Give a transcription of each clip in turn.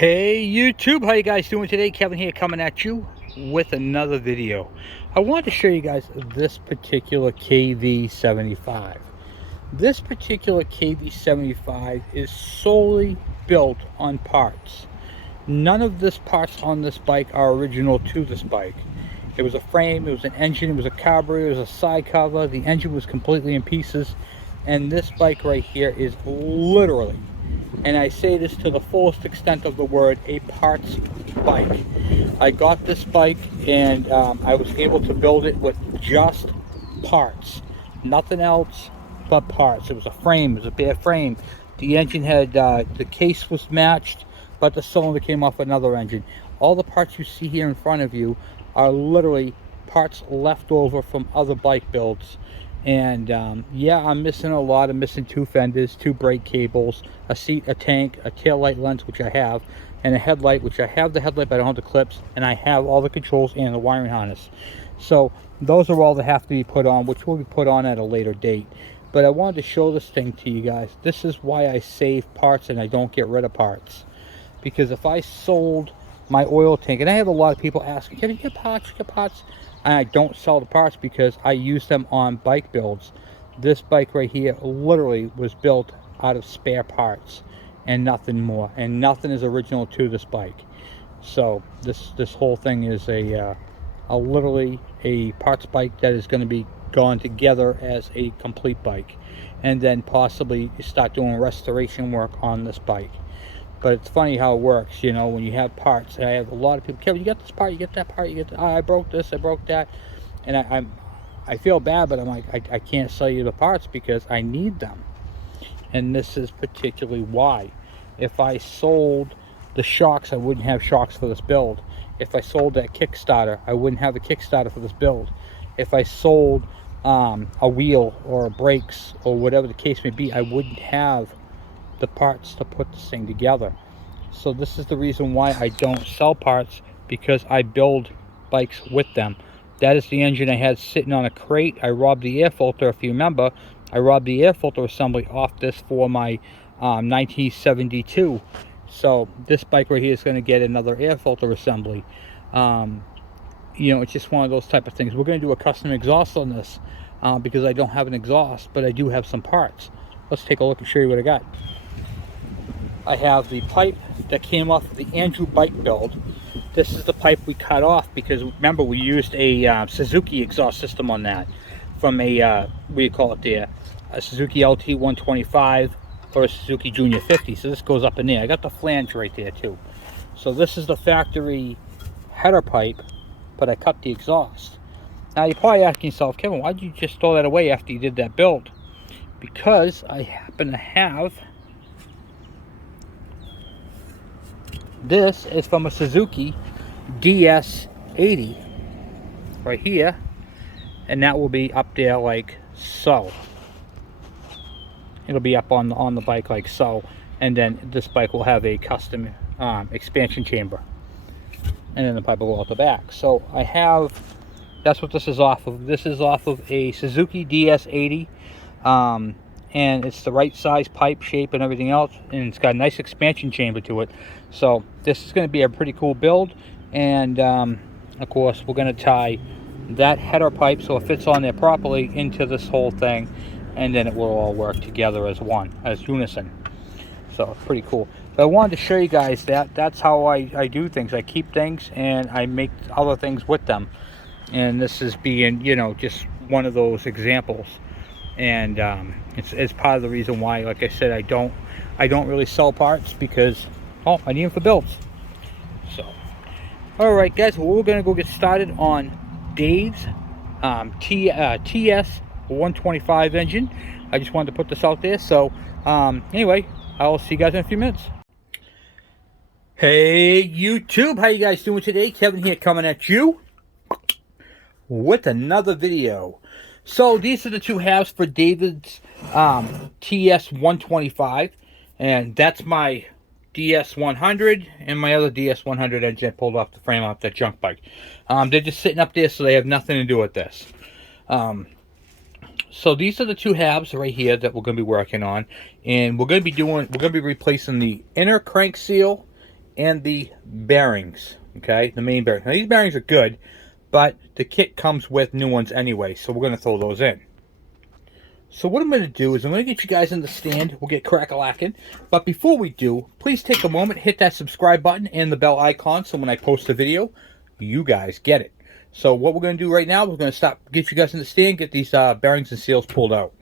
Hey YouTube, how you guys doing today? Kevin here coming at you with another video. I wanted to show you guys this particular KV75. This particular KV75 is solely built on parts. None of this parts on this bike are original to this bike. It was a frame, it was an engine, it was a carburetor, it was a side cover, the engine was completely in pieces, and this bike right here is literally, and I say this to the fullest extent of the word, a parts bike. I got this bike and I was able to build it with just parts, nothing else but parts. It was a frame, it was a bare frame. The engine had, the case was matched, but the cylinder came off another engine. All the parts you see here in front of you are literally parts left over from other bike builds. And yeah, I'm missing a lot. I'm missing two fenders, two brake cables, a seat, a tank, a tail light lens, which I have, and a headlight, which I have the headlight, but I don't have the clips, and I have all the controls and the wiring harness. So those are all that have to be put on, which will be put on at a later date. But I wanted to show this thing to you guys. This is why I save parts and I don't get rid of parts. Because if I sold my oil tank, and I have a lot of people asking, can you get parts, and I don't sell the parts because I use them on bike builds. This bike right here literally was built out of spare parts and nothing more, and nothing is original to this bike. So this whole thing is a literally a parts bike that is going to be gone together as a complete bike, and then possibly start doing restoration work on this bike. But it's funny how it works, you know, when you have parts. I have a lot of people, Kevin, you get this part, you get that part, you get that, oh, I broke this, I broke that. And I feel bad, but I'm like, I can't sell you the parts because I need them. And this is particularly why. If I sold the shocks, I wouldn't have shocks for this build. If I sold that Kickstarter, I wouldn't have the Kickstarter for this build. If I sold a wheel or brakes or whatever the case may be, I wouldn't have the parts to put this thing together. So this is the reason why I don't sell parts, because I build bikes with them. That is the engine I had sitting on a crate. I robbed the air filter, if you remember. I robbed the air filter assembly off this for my 1972. So this bike right here is going to get another air filter assembly. You know, it's just one of those type of things. We're going to do a custom exhaust on this because I don't have an exhaust, but I do have some parts. Let's take a look and show you what I got. I have the pipe that came off of the Andrew bike build. This is the pipe we cut off because, remember, we used a Suzuki exhaust system on that from a, what do you call it there, a Suzuki LT125 or a Suzuki Junior 50. So this goes up in there. I got the flange right there too. So this is the factory header pipe, but I cut the exhaust. Now you're probably asking yourself, Kevin, why did you just throw that away after you did that build? Because I happen to have, this is from a Suzuki DS80 right here, and that will be up there like so. It'll be up on the bike like so, and then this bike will have a custom expansion chamber, and then the pipe will go out the back. So I have, that's what this is off of. This is off of a Suzuki DS80. And it's the right size pipe shape and everything else, and it's got a nice expansion chamber to it. So this is going to be a pretty cool build, and of course we're going to tie that header pipe so it fits on there properly into this whole thing, and then it will all work together as one, as unison. So pretty cool. But I wanted to show you guys that that's how I do things. I keep things and I make other things with them, and this is being, you know, just one of those examples. And it's part of the reason why, like I said, I don't really sell parts, because I need them for builds. So all right guys, well, we're gonna go get started on Dave's TS125 engine. I just wanted to put this out there. So anyway, I'll see you guys in a few minutes. Hey YouTube, how you guys doing today? Kevin here coming at you with another video. So these are the two halves for David's TS125, and that's my DS100 and my other DS100 engine I pulled off the frame off that junk bike. They're just sitting up there, so they have nothing to do with this. So these are the two halves right here that we're going to be working on, and we're going to be replacing the inner crank seal and the bearings. Okay, the main bearings. Now these bearings are good, but the kit comes with new ones anyway, so we're going to throw those in. So what I'm going to do is I'm going to get you guys in the stand. We'll get crack-a-lacking. But before we do, please take a moment, hit that subscribe button and the bell icon so when I post a video, you guys get it. So what we're going to do right now, we're going to get you guys in the stand, get these bearings and seals pulled out.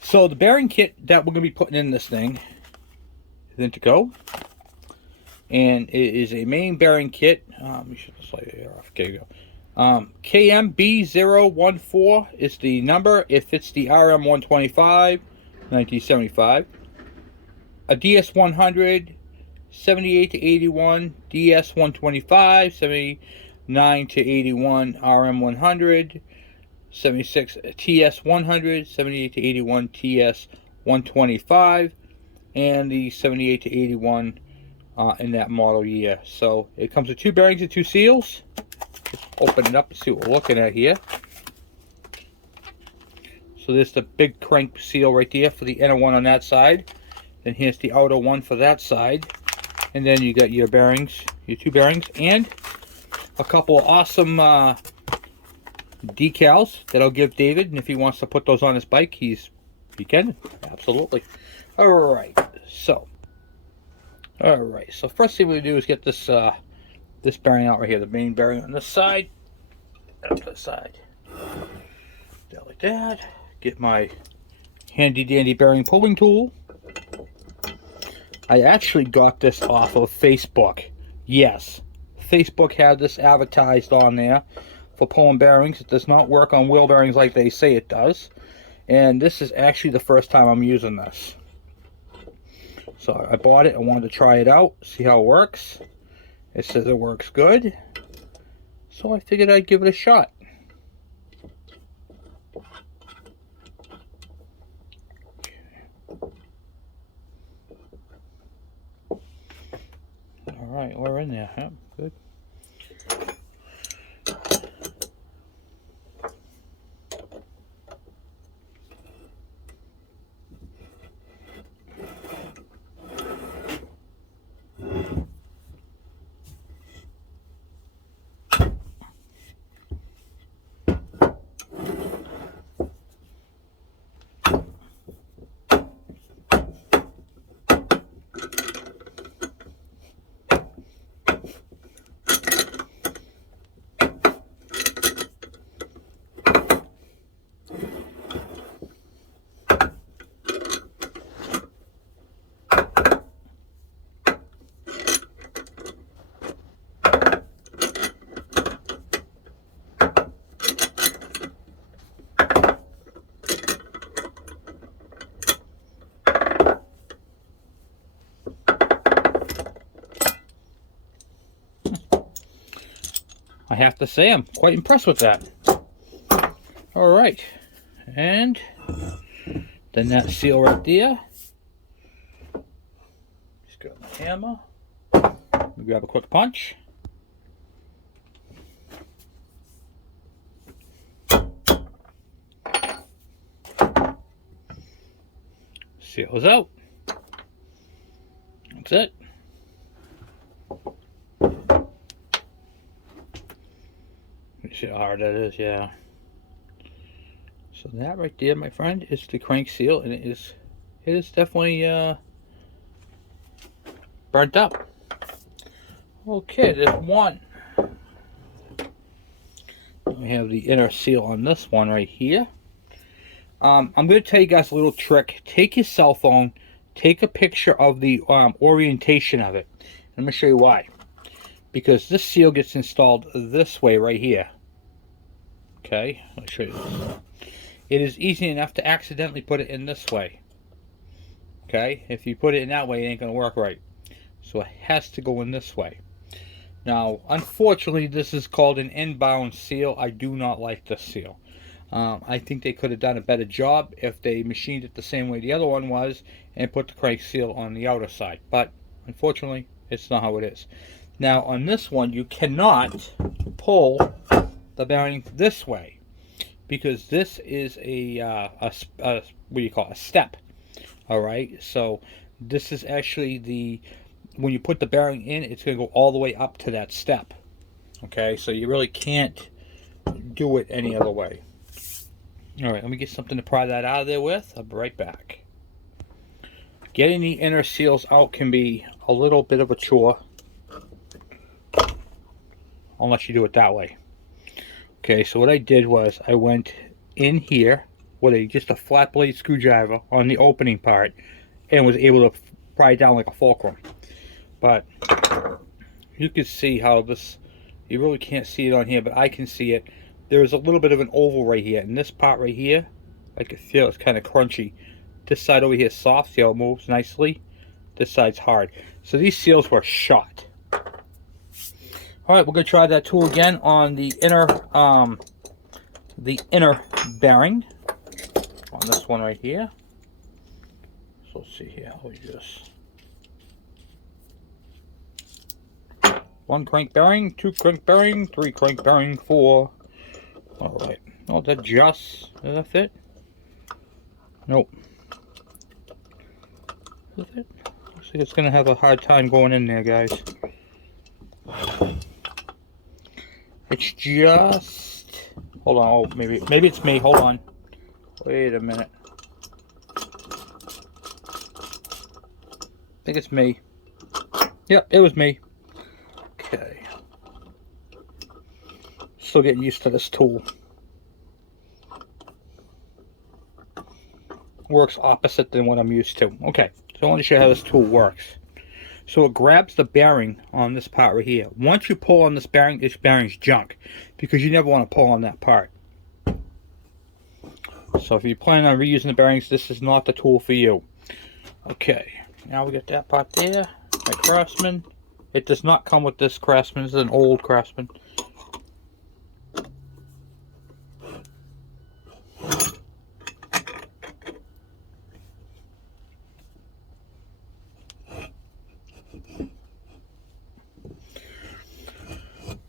So the bearing kit that we're going to be putting in this thing is in to go. And it is a main bearing kit. You should slide it off. Okay, go. KMB014 is the number. It fits the RM125, 1975. A DS100, 78 to 81. DS125, 79 to 81. RM100, 76. TS100, 78 to 81. TS125. And the 78 to 81 in that model year. So it comes with 2 bearings and 2 seals. Let's open it up and see what we're looking at here. So there's the big crank seal right there for the inner one on that side. Then here's the outer one for that side. And then you got your bearings, your 2 bearings, and a couple of awesome decals that I'll give David. And if he wants to put those on his bike, he can. Absolutely. Alright, so first thing we do is get this this bearing out right here, the main bearing on this side, and up to the side. Down like that. Get my handy dandy bearing pulling tool. I actually got this off of Facebook. Yes, Facebook had this advertised on there for pulling bearings. It does not work on wheel bearings like they say it does. And this is actually the first time I'm using this. So I bought it, I wanted to try it out, see how it works. It says it works good. So I figured I'd give it a shot. Alright, we're in there, huh? Good. I have to say, I'm quite impressed with that. Alright, and then that seal right there. Just grab my hammer. Grab a quick punch. Seal is out. That's it. You see how hard that is, yeah. So that right there, my friend, is the crank seal, and it is definitely burnt up. Okay, there's one. We have the inner seal on this one right here. I'm going to tell you guys a little trick. Take your cell phone, take a picture of the orientation of it. I'm going to show you why. Because this seal gets installed this way right here. Okay, let me show you this. It is easy enough to accidentally put it in this way. Okay, if you put it in that way, it ain't going to work right. So it has to go in this way. Now, unfortunately, this is called an inbound seal. I do not like this seal. I think they could have done a better job if they machined it the same way the other one was and put the crank seal on the outer side. But unfortunately, it's not how it is. Now, on this one, you cannot pull the bearing this way because this is what do you call it? A step. All right. So this is actually the when you put the bearing in, it's going to go all the way up to that step. Okay, so you really can't do it any other way. Alright, let me get something to pry that out of there with. I'll be right back. Getting the inner seals out can be a little bit of a chore, unless you do it that way. Okay, so what I did was I went in here with just a flat blade screwdriver on the opening part and was able to pry it down like a fulcrum. But you can see how this, you really can't see it on here, but I can see it. There's a little bit of an oval right here, and this part right here, I can feel it's kind of crunchy. This side over here is soft, see how it moves nicely? This side's hard. So these seals were shot. Alright, we're going to try that tool again on the inner bearing. On this one right here. So let's see here, let me just... 1 crank bearing, 2 crank bearing, 3 crank bearing, 4. Alright. Oh, that just... Does that fit? Nope. Does it? Looks like it's going to have a hard time going in there, guys. It's just... Hold on. Oh, maybe it's me. Hold on. Wait a minute. I think it's me. Yep, it was me. Okay. Still getting used to this tool. Works opposite than what I'm used to. Okay, so I want to show you how this tool works. So it grabs the bearing on this part right here. Once you pull on this bearing's junk, because you never want to pull on that part. So if you plan on reusing the bearings, this is not the tool for you. Okay, now we got that part there. My Craftsman. It does not come with this Craftsman. This is an old Craftsman.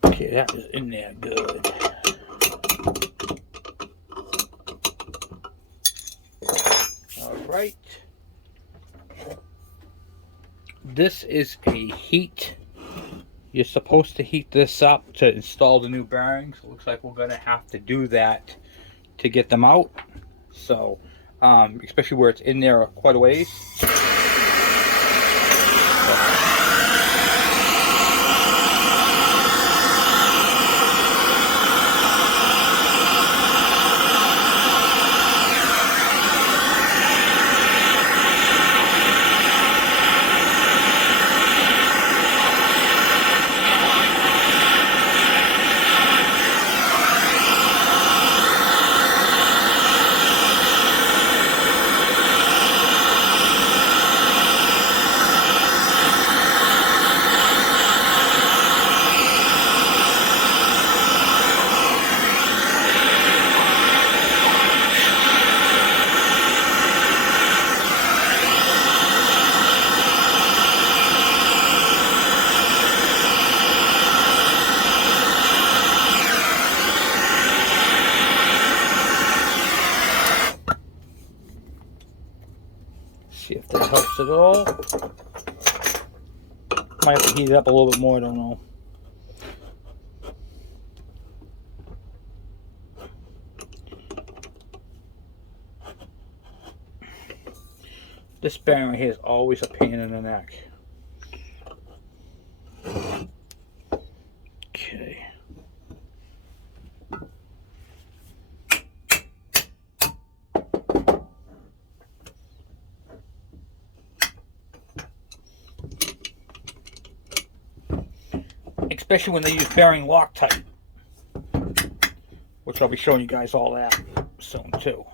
Okay, that is in there good. Alright. This is a heat. You're supposed to heat this up to install the new bearings. It looks like we're going to have to do that to get them out. So, especially where it's in there quite a ways. See if that helps at all. Might have to heat it up a little bit more, I don't know. This bearing right here is always a pain in the neck. Okay. Especially when they use bearing Loctite, which I'll be showing you guys all that soon too.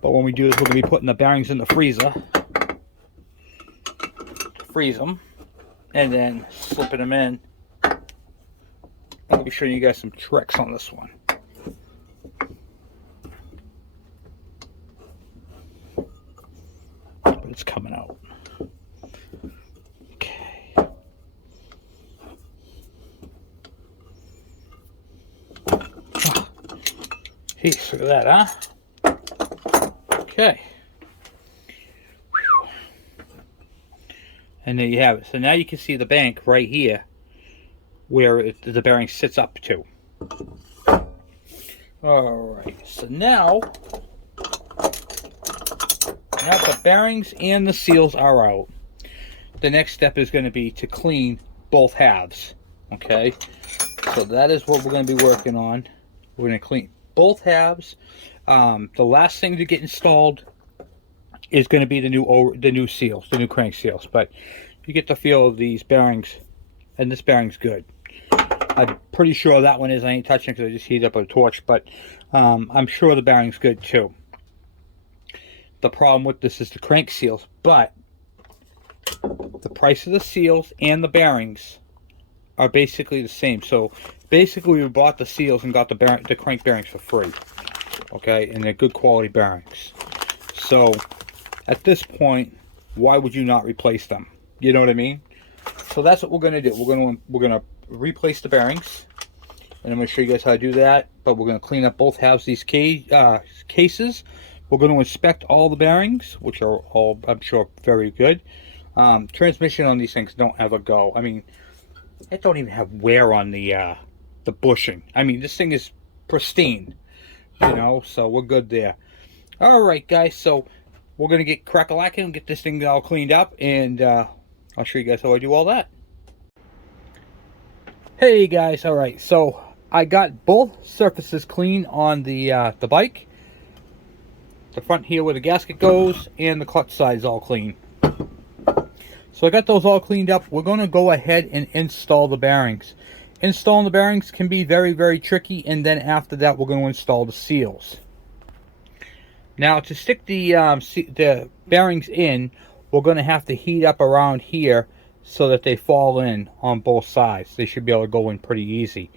But when we do this, we're going to be putting the bearings in the freezer to freeze them, and then slipping them in. I'll be showing you guys some tricks on this one. But it's coming out. Okay. Jeez, look at that, huh? Okay. And there you have it. So now you can see the bank right here where the bearing sits up to. Alright, so now the bearings and the seals are out, the next step is going to be to clean both halves. Okay, so that is what we're going to be working on. We're going to clean both halves. The last thing to get installed is going to be the new seals, the new crank seals. But you get the feel of these bearings, and this bearing's good. I'm pretty sure that one is. I ain't touching it because I just heated up a torch, but I'm sure the bearing's good too. The problem with this is the crank seals, but the price of the seals and the bearings are basically the same. So basically we bought the seals and got the crank bearings for free. Okay, and they're good quality bearings. So at this point, why would you not replace them? You know what I mean? So that's what we're gonna do. We're gonna replace the bearings, and I'm gonna show you guys how to do that. But we're gonna clean up both halves of these cases. We're going to inspect all the bearings, which are all, I'm sure, very good. Transmission on these things don't ever go. I mean, it don't even have wear on the bushing. I mean, this thing is pristine, you know, so we're good there. All right, guys, so we're going to get crack-a-lacking and get this thing all cleaned up, and I'll show you guys how I do all that. Hey, guys, all right, so I got both surfaces clean on the bike. The front here where the gasket goes, and the clutch side is all clean. So I got those all cleaned up. We're going to go ahead and install the bearings. Installing the bearings can be very, very tricky, and then after that we're going to install the seals. Now to stick the bearings in, we're going to have to heat up around here so that they fall in on both sides. They should be able to go in pretty easy.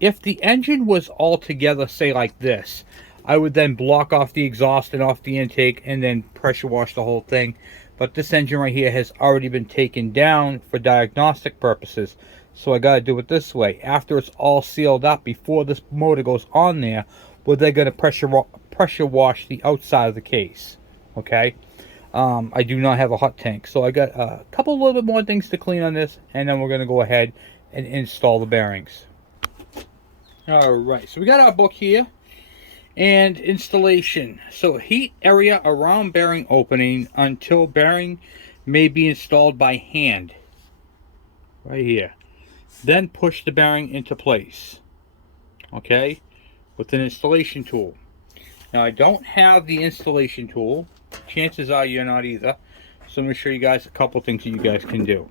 If the engine was all together, say like this, I would then block off the exhaust and off the intake and then pressure wash the whole thing. But this engine right here has already been taken down for diagnostic purposes. So I got to do it this way. After it's all sealed up, before this motor goes on there, we're then going to pressure wash the outside of the case. Okay? I do not have a hot tank. So I got a couple little bit more things to clean on this. And then we're going to go ahead and install the bearings. Alright, so we got our book here. And installation. So heat area around bearing opening until bearing may be installed by hand. Right here. Then push the bearing into place. Okay? With an installation tool. Now I don't have the installation tool. Chances are you're not either. So I'm going to show you guys a couple things that you guys can do.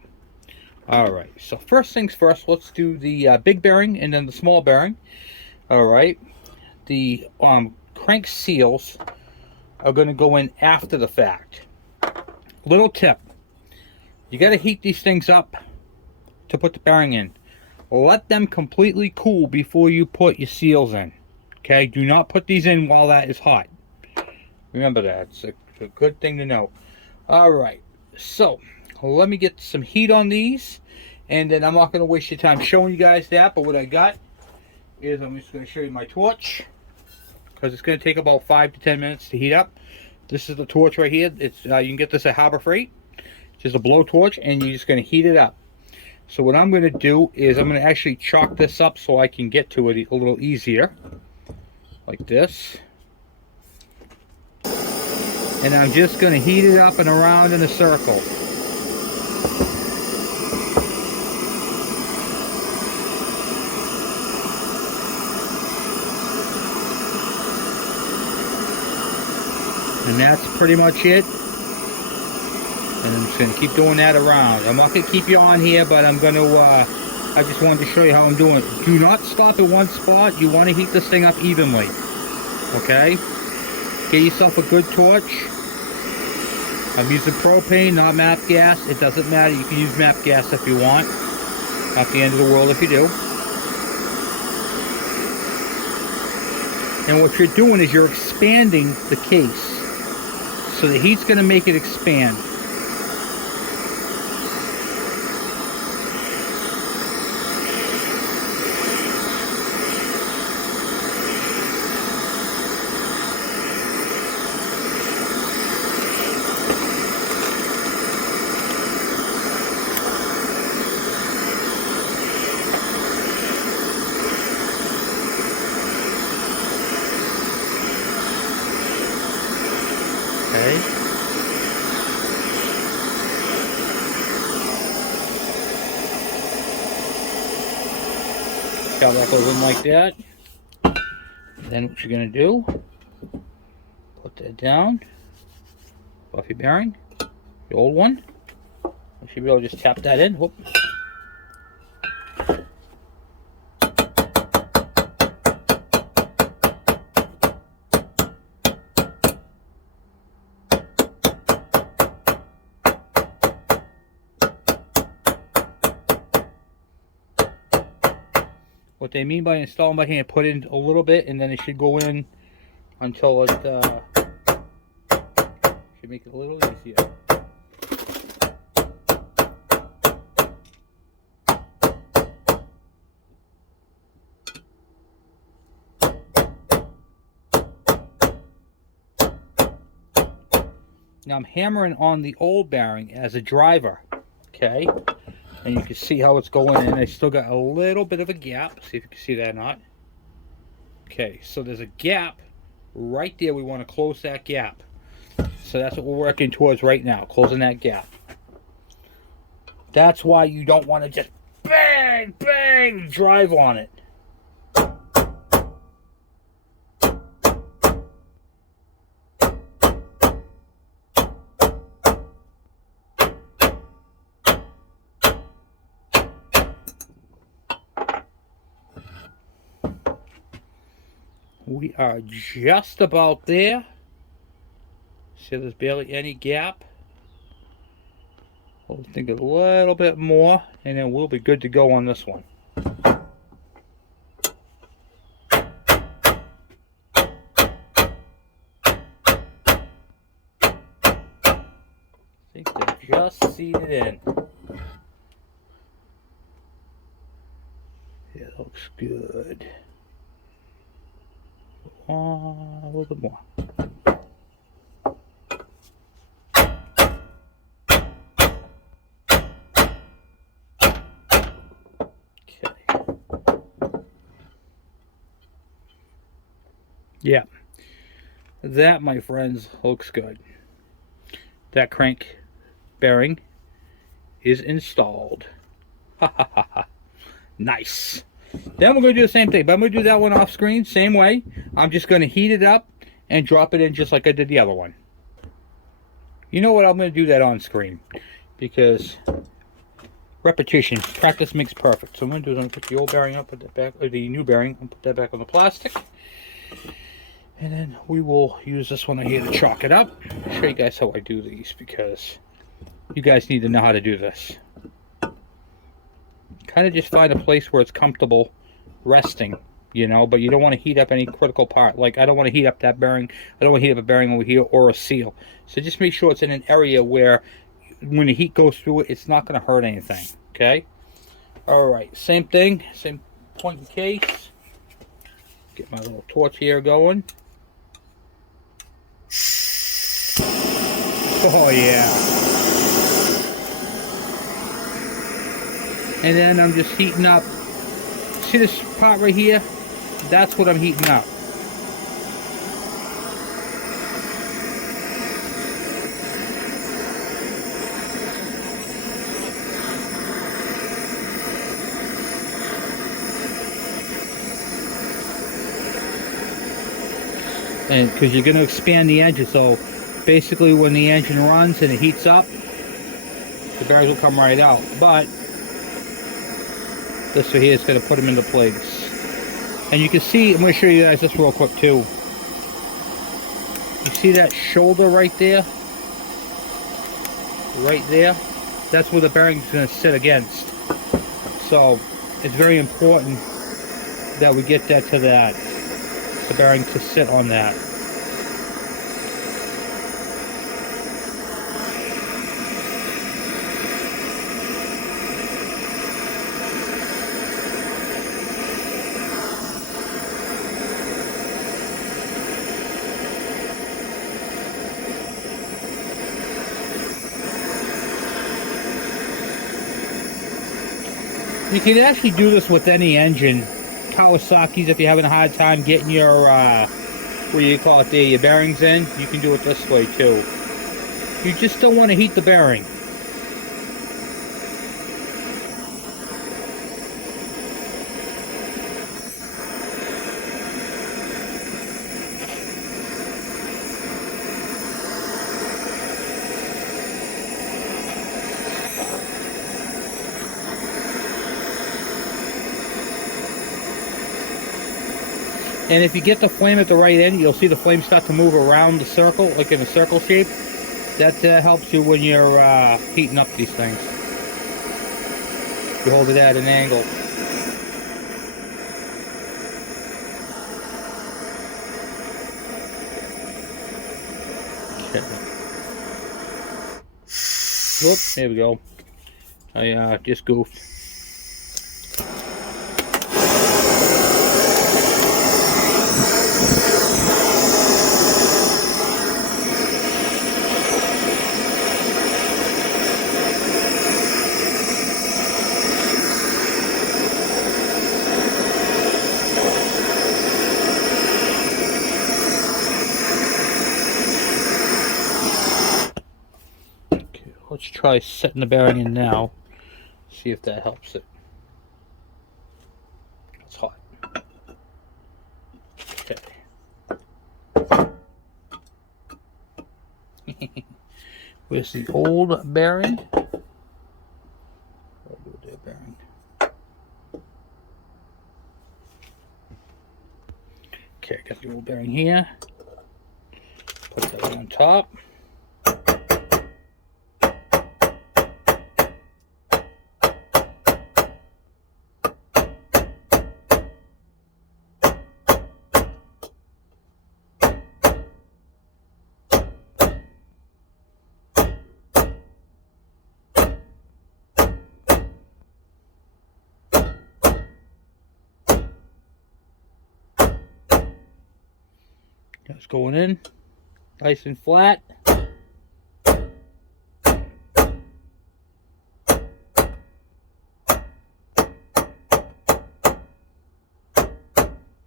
Alright. So first things first. Let's do the big bearing and then the small bearing. Alright. The crank seals are going to go in after the fact. Little tip. You got to heat these things up to put the bearing in. Let them completely cool before you put your seals in. Okay? Do not put these in while that is hot. Remember that. It's a good thing to know. Alright. So, let me get some heat on these. And then I'm not going to waste your time showing you guys that. But what I got is I'm just going to show you my torch. Because it's going to take about 5 to 10 minutes to heat up. This is the torch right here. It's you can get this at Harbor Freight. It's just a blow torch, and you're just going to heat it up. So what I'm going to do is I'm going to actually chalk this up so I can get to it a little easier. Like this. And I'm just going to heat it up and around in a circle. And that's pretty much it. And I'm just going to keep doing that around. I'm not going to keep you on here, but I'm going to, I just wanted to show you how I'm doing it. Do not stop at one spot. You want to heat this thing up evenly. Okay? Get yourself a good torch. I'm using propane, not MAP gas. It doesn't matter. You can use MAP gas if you want. Not the end of the world if you do. And what you're doing is you're expanding the case. So the heat's going to make it expand. Okay. See how that goes in like that. Then what you're going to do, put that down. Buffy bearing, the old one. You should be able to just tap that in. Whoop. What they mean by installing by hand, put in a little bit and then it should go in until it should make it a little easier. Now I'm hammering on the old bearing as a driver, okay? And you can see how it's going in. I still got a little bit of a gap. See if you can see that or not. Okay, so there's a gap right there. We want to close that gap. So that's what we're working towards right now, closing that gap. That's why you don't want to just bang, bang, drive on it. We are just about there. See, there's barely any gap. We'll think a little bit more, and then we'll be good to go on this one. I think they're just seated in. It looks good. A little bit more. Okay. Yeah. That, my friends, looks good. That crank bearing is installed. Ha ha ha ha. Nice. Then we're going to do the same thing, but I'm going to do that one off screen, same way. I'm just going to heat it up and drop it in just like I did the other one. You know what, I'm going to do that on screen because repetition, practice makes perfect. So I'm going to do is I'm going to put the old bearing up, put that back, or the new bearing, and put that back on the plastic. And then we will use this one right here to chalk it up. I'll show you guys how I do these because you guys need to know how to do this. Kind of just find a place where it's comfortable resting, you know, but you don't want to heat up any critical part. Like, I don't want to heat up that bearing. I don't want to heat up a bearing over here or a seal. So just make sure it's in an area where when the heat goes through it, it's not going to hurt anything, okay? All right, same thing, same point in case. Get my little torch here going. Oh, yeah. And then I'm just heating up. See this part right here? That's what I'm heating up. And because you're going to expand the engine, so basically when the engine runs and it heats up, the bearings will come right out. But this right here is going to put them into place. And you can see, I'm going to show you guys this real quick too. You see that shoulder right there? Right there? That's where the bearing is going to sit against. So it's very important that we get that to that. The bearing to sit on that. You can actually do this with any engine. Kawasaki's, if you're having a hard time getting your where you call it there, your bearings in, you can do it this way too. You just don't want to heat the bearing. And if you get the flame at the right end, you'll see the flame start to move around the circle, like in a circle shape. That helps you when you're heating up these things. You hold it at an angle. Okay. Whoop, there we go. I just goofed. Let's try setting the bearing in now. See if that helps it. It's hot. Okay. Where's the old bearing? Okay, got the old bearing here. Put that on top. That's going in, nice and flat.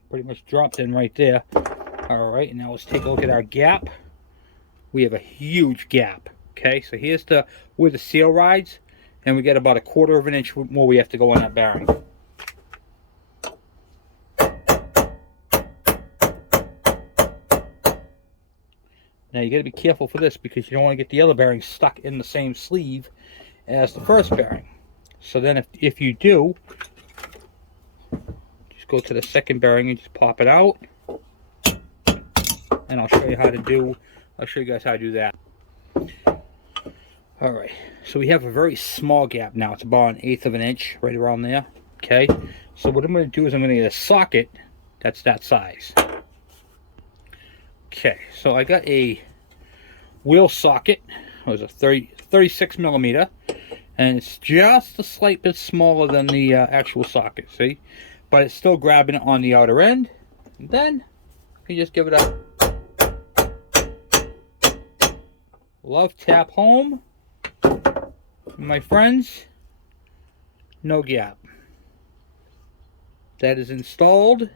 Pretty much dropped in right there. Alright, now let's take a look at our gap. We have a huge gap. Okay, so here's where the seal rides, and we got about a 1/4 of an inch more we have to go on that bearing. Now you got to be careful for this because you don't want to get the other bearing stuck in the same sleeve as the first bearing. So then if you do, just go to the second bearing and just pop it out. And I'll show you how to do, I'll show you guys how to do that. Alright, so we have a very small gap now. It's about 1/8 of an inch, right around there. Okay, so what I'm going to do is I'm going to get a socket that's that size. Okay, so I got a wheel socket. It was a 36 millimeter, and it's just a slight bit smaller than the actual socket, see? But it's still grabbing it on the outer end. And then you just give it a love tap home. My friends, no gap. That is installed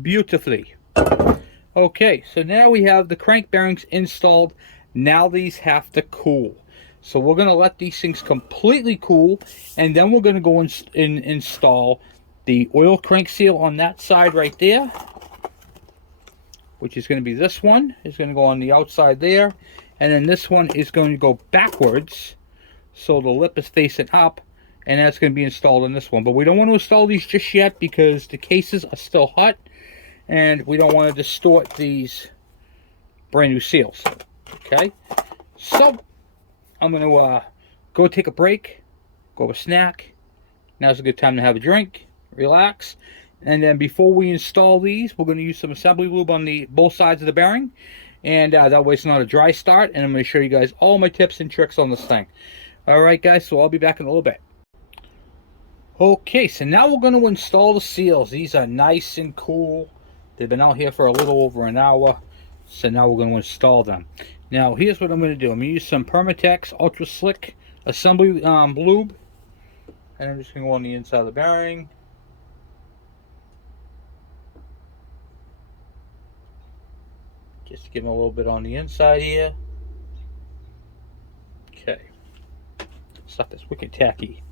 beautifully. Okay, so now we have the crank bearings installed. Now these have to cool. So we're going to let these things completely cool, and then we're going to go and install the oil crank seal on that side right there, which is going to be this one. It's going to go on the outside there, and then this one is going to go backwards, so the lip is facing up, and that's going to be installed in this one. But we don't want to install these just yet because the cases are still hot, and we don't want to distort these brand new seals. Okay, so I'm going to go take a break, go have a snack. Now's a good time to have a drink, relax, and then before we install these, we're going to use some assembly lube on both sides of the bearing, and that way it's not a dry start. And I'm going to show you guys all my tips and tricks on this thing. All right, guys, so I'll be back in a little bit. Okay, so now we're going to install the seals. These are nice and cool. They've been out here for a little over an hour, so now we're going to install them. Now, here's what I'm going to do. I'm going to use some Permatex Ultra Slick assembly lube, and I'm just going to go on the inside of the bearing. Just to give them a little bit on the inside here. Okay. Stuff is wicked tacky.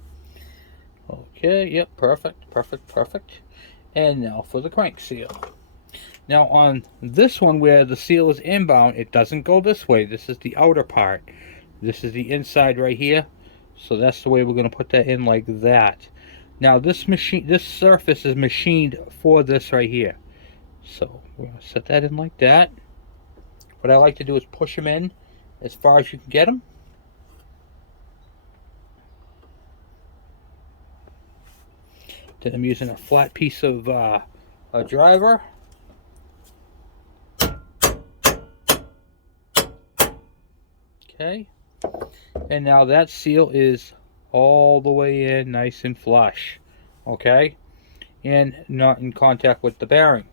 Okay, yep, perfect, perfect, perfect. And now for the crank seal. Now on this one where the seal is inbound, it doesn't go this way. This is the outer part. This is the inside right here. So that's the way we're going to put that in, like that. Now this surface is machined for this right here. So we're going to set that in like that. What I like to do is push them in as far as you can get them. Then I'm using a flat piece of a driver. Okay. And now that seal is all the way in, nice and flush. Okay. And not in contact with the bearing.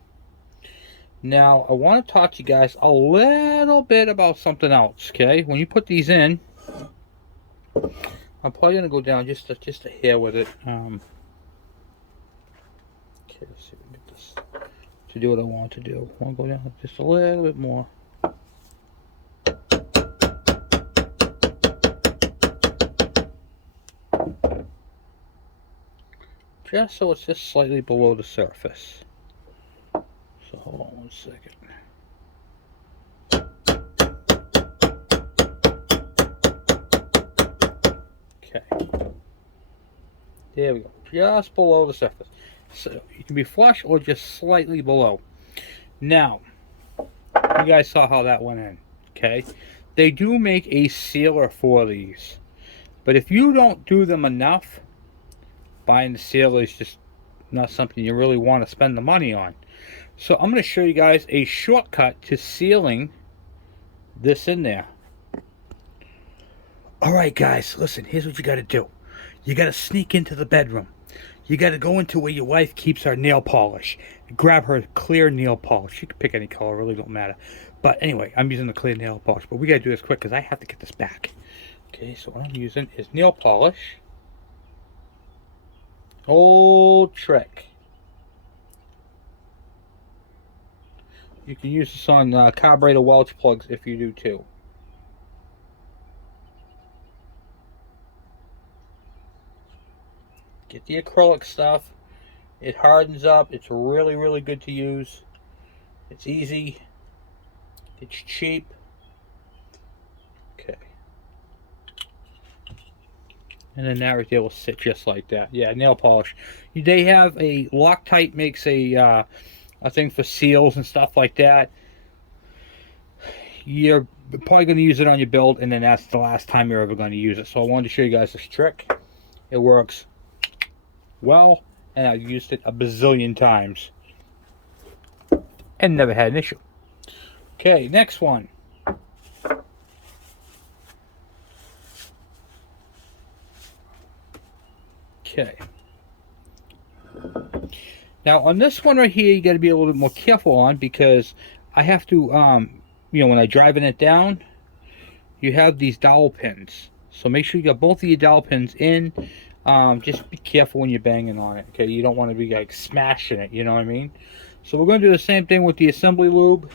Now, I want to talk to you guys a little bit about something else, okay? When you put these in, I'm probably going to go down just a hair with it. Okay, let's see if we can get this to do what I want to do. I want to go down just a little bit more. Just so it's just slightly below the surface. So hold on one second. Okay. There we go. Just below the surface. So you can be flush or just slightly below. Now, you guys saw how that went in. Okay. They do make a sealer for these. But if you don't do them enough, buying the sealer is just not something you really want to spend the money on. So I'm going to show you guys a shortcut to sealing this in there. Alright guys, listen, here's what you got to do. You got to sneak into the bedroom. You got to go into where your wife keeps her nail polish. Grab her clear nail polish. You can pick any color, really don't matter. But anyway, I'm using the clear nail polish. But we got to do this quick because I have to get this back. Okay, so what I'm using is nail polish. Old trick. You can use this on carburetor Welch plugs if you do too. Get the acrylic stuff. It hardens up. It's really, really good to use. It's easy. It's cheap. Okay. And then that right there will sit just like that. Yeah, nail polish. They have a Loctite makes a thing for seals and stuff like that. You're probably going to use it on your build, and then that's the last time you're ever going to use it. So I wanted to show you guys this trick. It works well, and I've used it a bazillion times and never had an issue. Okay, next one. Okay. Now on this one right here, you got to be a little bit more careful on, because I have to, you know, when I'm driving it down, you have these dowel pins. So make sure you got both of your dowel pins in. Just be careful when you're banging on it, okay? You don't want to be like smashing it, you know what I mean? So we're going to do the same thing with the assembly lube.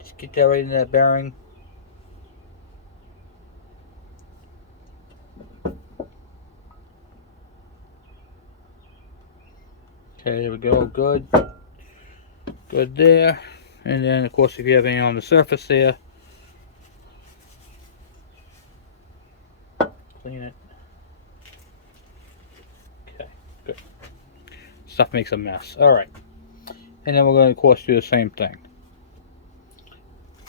Just get that right in that bearing. Okay, there we go, good. Good there. And then, of course, if you have any on the surface there, clean it. Okay, good. Stuff makes a mess. Alright. And then we're going to, of course, do the same thing.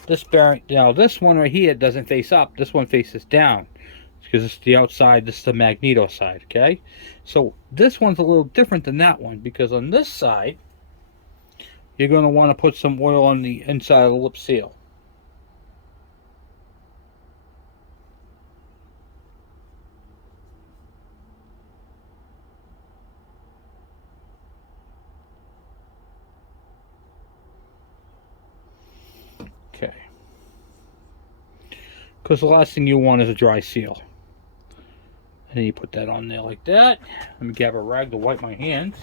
This bearing, now this one right here doesn't face up. This one faces down. Because it's the outside, this is the magneto side, okay? So this one's a little different than that one, because on this side, you're going to want to put some oil on the inside of the lip seal. Okay. Because the last thing you want is a dry seal. And then you put that on there like that. Let me grab a rag to wipe my hands.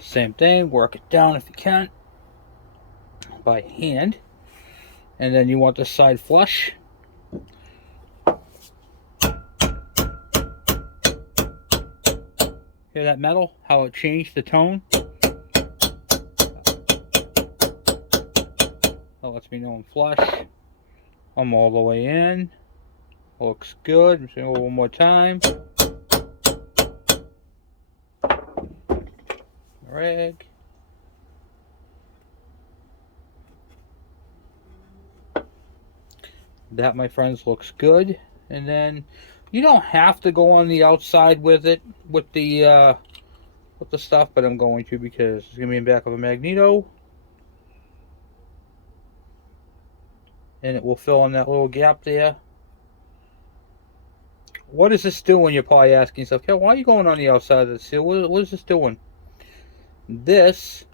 Same thing, work it down if you can by hand. And then you want the side flush. Hear that metal? How it changed the tone? That lets me know I'm flush. I'm all the way in. Looks good. I'm just going to go one more time. Rag. That, my friends, looks good. And then you don't have to go on the outside with it, with the stuff, but I'm going to because it's going to be in the back of a magneto. And it will fill in that little gap there. What is this doing? You're probably asking yourself, okay, why are you going on the outside of the seal? What is this doing? This,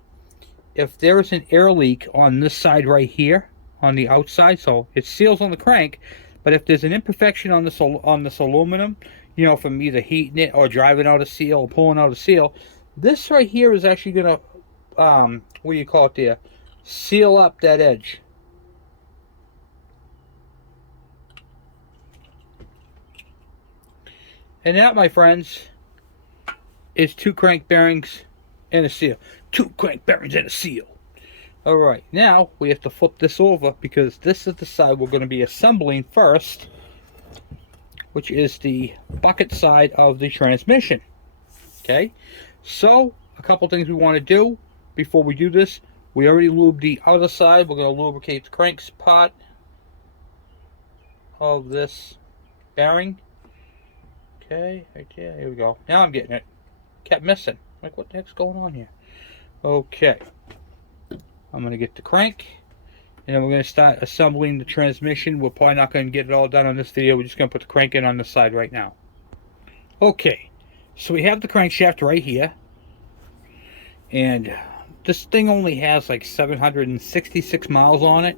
if there is an air leak on this side right here, on the outside, so it seals on the crank, but if there's an imperfection on this aluminum, you know, from either heating it or driving out a seal or pulling out a seal, this right here is actually going to, what do you call it there, seal up that edge. And that, my friends, is 2 crank bearings and a seal. 2 crank bearings and a seal. Alright, now we have to flip this over because this is the side we're going to be assembling first, which is the bucket side of the transmission. Okay, so a couple things we want to do before we do this. We already lubed the other side. We're going to lubricate the cranks part of this bearing. Okay, right there. Here we go. Now I'm getting it. Kept missing. Like, what the heck's going on here? Okay. I'm going to get the crank. And then we're going to start assembling the transmission. We're probably not going to get it all done on this video. We're just going to put the crank in on this side right now. Okay. So we have the crankshaft right here. And this thing only has like 766 miles on it.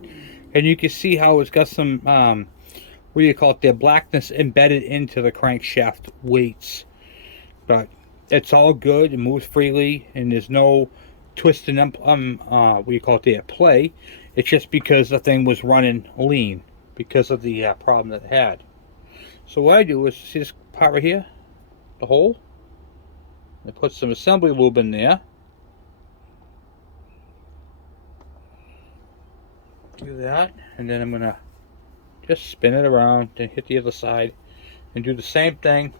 And you can see how it's got some... what do you call it, their blackness embedded into the crankshaft weights. But it's all good, it moves freely, and there's no twisting up, what do you call it there, play. It's just because the thing was running lean, because of the problem that it had. So what I do is, see this part right here, the hole? I put some assembly lube in there. Do that, and then I'm going to just spin it around and hit the other side and do the same thing.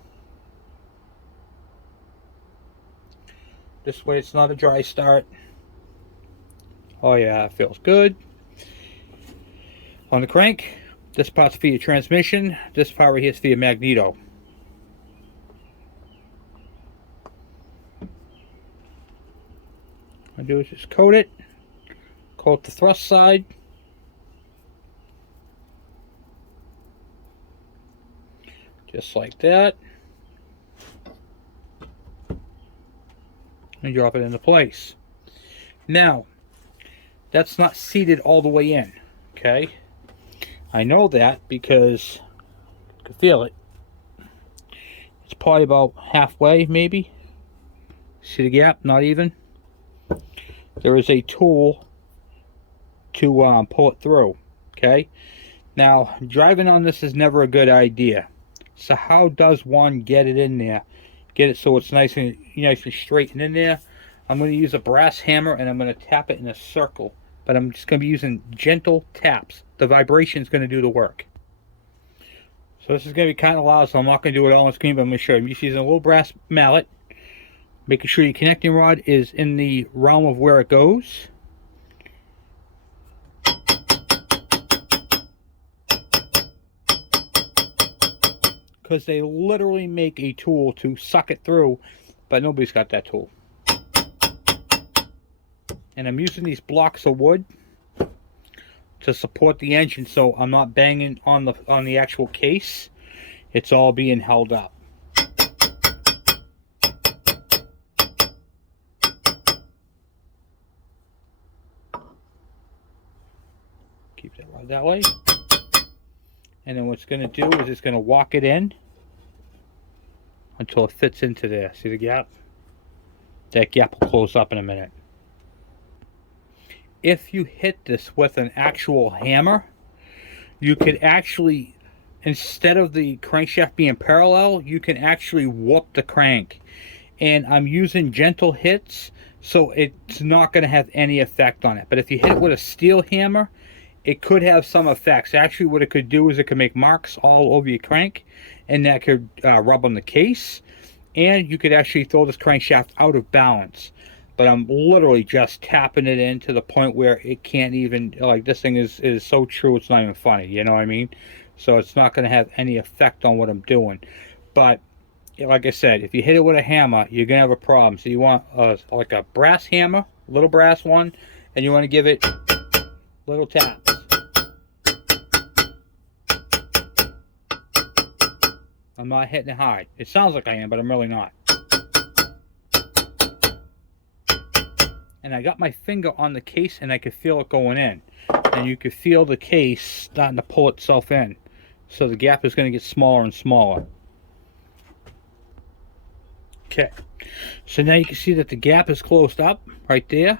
This way it's not a dry start. Oh yeah, it feels good. On the crank, this part's for your transmission. This part right here is for your magneto. What I do is just coat it. Coat the thrust side. Just like that. And drop it into place. Now, that's not seated all the way in. Okay? I know that because I can feel it. It's probably about halfway, maybe. See the gap? Not even. There is a tool to pull it through. Okay? Now, driving on this is never a good idea. So how does one get it in there? Get it so it's nice and straight and in there. I'm going to use a brass hammer and I'm going to tap it in a circle. But I'm just going to be using gentle taps. The vibration is going to do the work. So this is going to be kind of loud, so I'm not going to do it all on screen, but I'm going to show you. I'm just using a little brass mallet. Making sure your connecting rod is in the realm of where it goes. Because they literally make a tool to suck it through, but nobody's got that tool. And I'm using these blocks of wood to support the engine, so I'm not banging on the actual case. It's all being held up. Keep that right that way. And then what it's going to do is it's going to walk it in until it fits into there. See the gap? That gap will close up in a minute. If you hit this with an actual hammer, you could actually, instead of the crankshaft being parallel, you can actually whoop the crank. And I'm using gentle hits, so it's not going to have any effect on it. But if you hit it with a steel hammer, it could have some effects. Actually, what it could do is it could make marks all over your crank, and that could rub on the case. And you could actually throw this crankshaft out of balance. But I'm literally just tapping it in to the point where it can't even, like, this thing is so true it's not even funny, you know what I mean? So it's not going to have any effect on what I'm doing. But like I said, if you hit it with a hammer, you're going to have a problem. So you want like a brass hammer, little brass one, and you want to give it little taps. I'm not hitting it high. It sounds like I am, but I'm really not. And I got my finger on the case and I could feel it going in. And you could feel the case starting to pull itself in. So the gap is going to get smaller and smaller. Okay. So now you can see that the gap is closed up right there.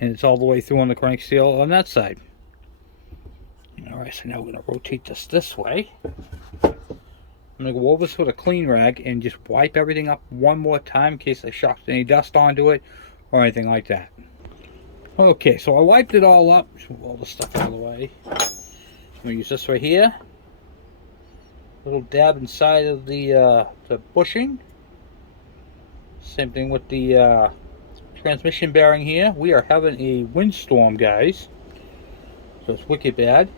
And it's all the way through on the crank seal on that side. Alright, so now we're going to rotate this way. I'm going to go over this with a clean rag and just wipe everything up one more time in case I shocked any dust onto it or anything like that. Okay, so I wiped it all up. Move all the stuff out of the way. I'm going to use this right here. A little dab inside of the bushing. Same thing with the transmission bearing here. We are having a windstorm, guys. So it's wicked bad.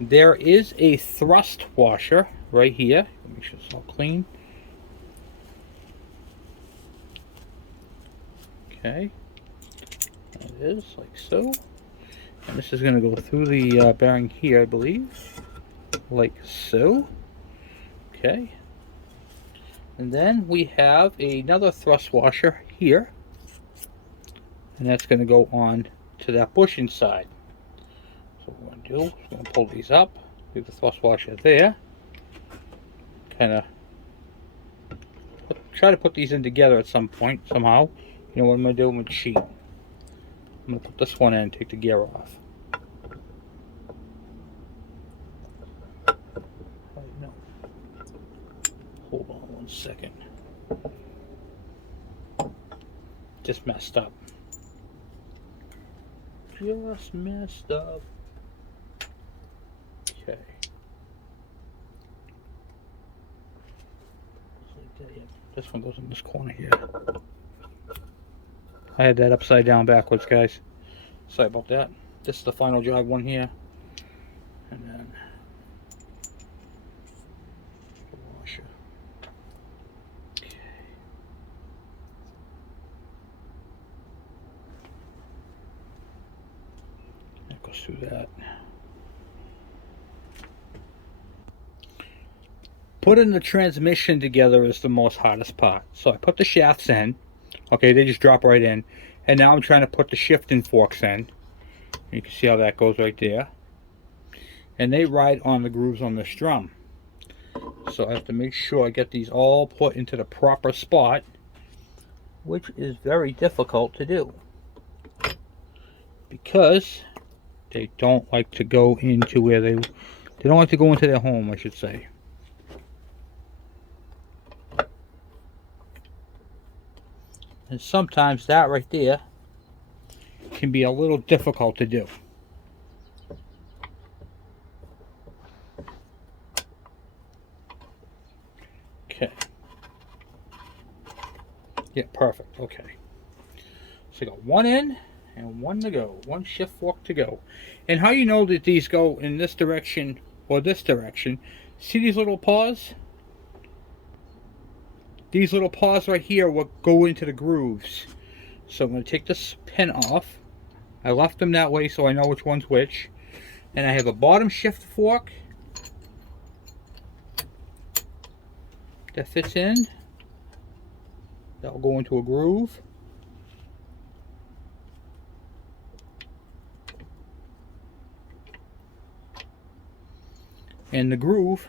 There is a thrust washer right here. Make sure it's all clean. Okay. That is like so. And this is going to go through the bearing here, I believe. Like so. Okay. And then we have another thrust washer here. And that's going to go on to that bushing side. So what we're going to do is we're going to pull these up. Leave the thrust washer there. Kind of try to put these in together at some point, somehow. You know what I'm going to do? I'm going to cheat. I'm going to put this one in and take the gear off. Right, no. Hold on one second. Just messed up. Just messed up. Okay. This one goes in this corner here. I had that upside down backwards, guys. Sorry about that. This is the final job one here. And then the washer. Okay. That goes through that. Putting the transmission together is the most hardest part. So I put the shafts in. Okay, they just drop right in. And now I'm trying to put the shifting forks in. You can see how that goes right there. And they ride on the grooves on this drum. So I have to make sure I get these all put into the proper spot, which is very difficult to do. Because they don't like to go into where they don't like to go into their home, I should say. And sometimes that right there can be a little difficult to do. Okay. Yeah, perfect. Okay. So I got one in and one to go. One shift fork to go. And how you know that these go in this direction or this direction, see these little paws? These little paws right here will go into the grooves. So I'm going to take this pin off. I left them that way so I know which one's which. And I have a bottom shift fork that fits in. That will go into a groove. And the groove,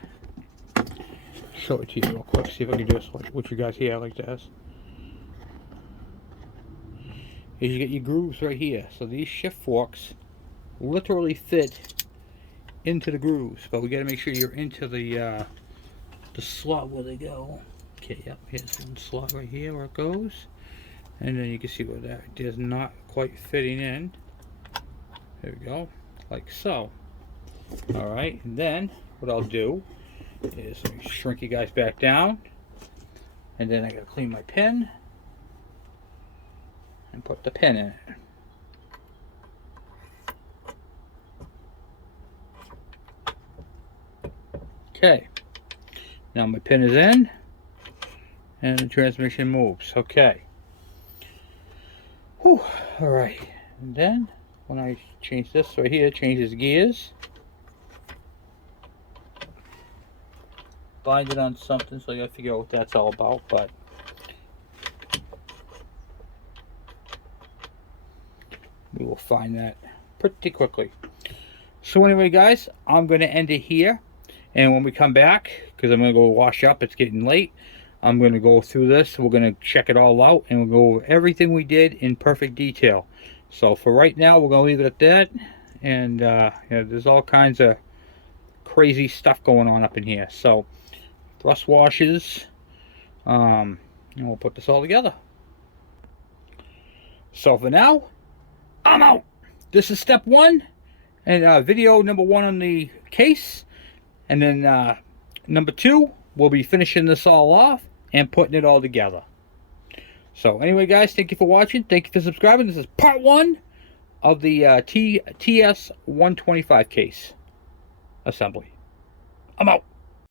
show it to you real quick, see if I can do this like what you guys here like this. Is you get your grooves right here. So these shift forks literally fit into the grooves, but we got to make sure you're into the slot where they go. Okay, yep, here's one slot right here where it goes, and then you can see where that is not quite fitting in. There we go, like so. All right, and then what I'll do is let me shrink you guys back down, and then I got to clean my pin and put the pin in it. Okay, now my pin is in and the transmission moves. Okay. Whew. All right, and then when I change this right here, it changes gears. Bind it on something, so you gotta figure out what that's all about, but we will find that pretty quickly. So anyway, guys, I'm going to end it here, and when we come back, because I'm going to go wash up, it's getting late, I'm going to go through this, we're going to check it all out, and we'll go over everything we did in perfect detail. So for right now, we're going to leave it at that, and there's all kinds of crazy stuff going on up in here. So thrust washers, and we'll put this all together. So for now, I'm out. This is step one, and video number one on the case, and then number two, we'll be finishing this all off and putting it all together. So anyway, guys, thank you for watching. Thank you for subscribing. This is part one of the TS125 case assembly. I'm out.